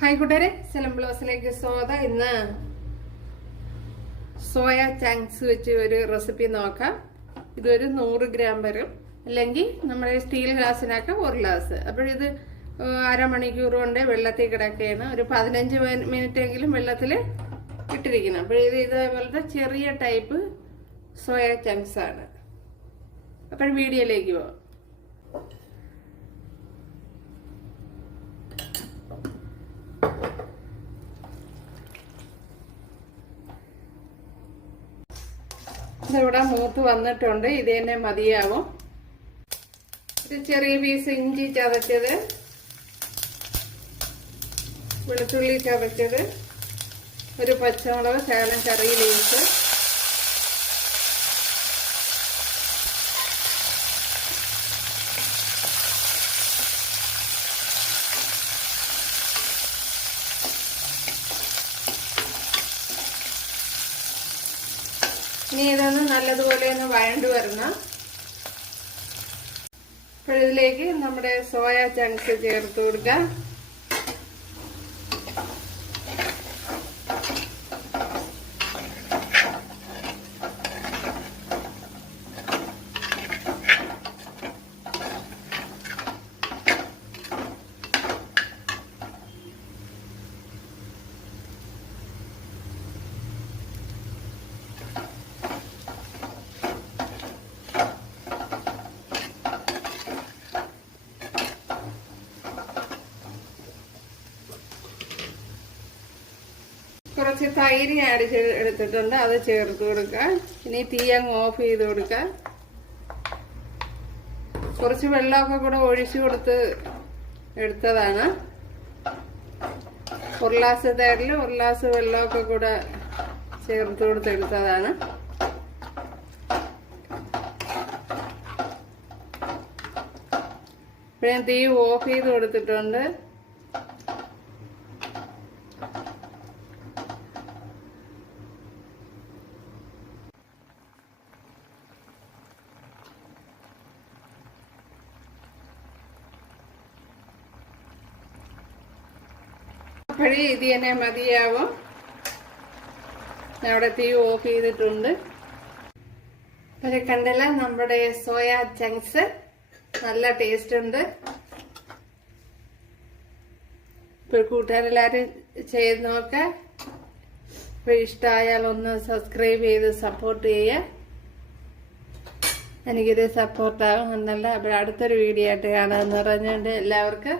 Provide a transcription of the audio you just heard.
Hi കൂട്ടുകാരെ, സെലം ബ്ലോസിലേക്ക് സ്വാഗതം. ഇന്ന് സോയ ചങ്ക്സ് വെച്ച് ഒരു റെസിപ്പി നോക്കാം. ഇതൊരു 100 ഗ്രാം വരും, അല്ലെങ്കിൽ നമ്മുടെ സ്റ്റീൽ ഗ്ലാസ്സിനാക്കാം 1 ഗ്ലാസ്. അപ്പോഴിത് അരമണിക്കൂർ കൊണ്ട് വെള്ളത്തിൽ കിടക്കുകയാണ്. ഒരു 15 മിനിറ്റ് എങ്കിലും വെള്ളത്തിൽ ഇട്ടിരിക്കണം. അപ്പോഴിത് ഇതേപോലത്തെ ചെറിയ ടൈപ്പ് സോയ ചങ്ക്സ് ആണ്. അപ്പോൾ വീഡിയോയിലേക്ക് പോവാം. ഇതിവിടെ മൂത്ത് വന്നിട്ടുണ്ട്. ഇത് തന്നെ മതിയാവും. ഒരു ചെറിയ പീസ് ഇഞ്ചി ചതച്ചത്, വെളുത്തുള്ളി ചതച്ചത്, ഒരു പച്ചമുളക്, ശകലം കറി ലീവ്സ്, ഇനി ഇതൊന്ന് നല്ലതുപോലെ ഒന്ന് വഴണ്ടു വരണം. അപ്പോൾ ഇതിലേക്ക് നമ്മുടെ സോയ ചങ്ക്സ് ചേർത്ത് കൊടുക്കാം. കുറച്ച് തൈര് എടുത്തിട്ടുണ്ട്, അത് ചേർത്ത് കൊടുക്കാം. ഇനി തീ അങ്ങ് ഓഫ് ചെയ്ത് കൊടുക്കാം. കുറച്ച് വെള്ളമൊക്കെ കൂടെ ഒഴിച്ചു കൊടുത്ത് എടുത്തതാണ്. 1 ഗ്ലാസ് തൈരിൽ 1 ഗ്ലാസ് വെള്ളമൊക്കെ കൂടെ ചേർത്ത് കൊടുത്ത് എടുത്തതാണ്. ഇപ്പം ഞാൻ തീ ഓഫ് ചെയ്ത് കൊടുത്തിട്ടുണ്ട്. അപ്പോഴേ ഇത് തന്നെ മതിയാവും. ഞാൻ അവിടെ തീ ഓഫ് ചെയ്തിട്ടുണ്ട്. അപ്പോൾ കണ്ടല്ല, നമ്മുടെ സോയ ചങ്ക്സ് നല്ല ടേസ്റ്റ് ഉണ്ട്. ഇപ്പോൾ കൂട്ടുകാരെല്ലാവരും ചെയ്ത് നോക്കാം. ഇപ്പോൾ ഇഷ്ടമായാൽ ഒന്ന് സബ്സ്ക്രൈബ് ചെയ്ത് സപ്പോർട്ട് ചെയ്യുക. എനിക്കിത് സപ്പോർട്ടാകും എന്നല്ല. അപ്പോൾ അടുത്തൊരു വീഡിയോ ആയിട്ട് കാണാമെന്ന് പറഞ്ഞുകൊണ്ട് എല്ലാവർക്കും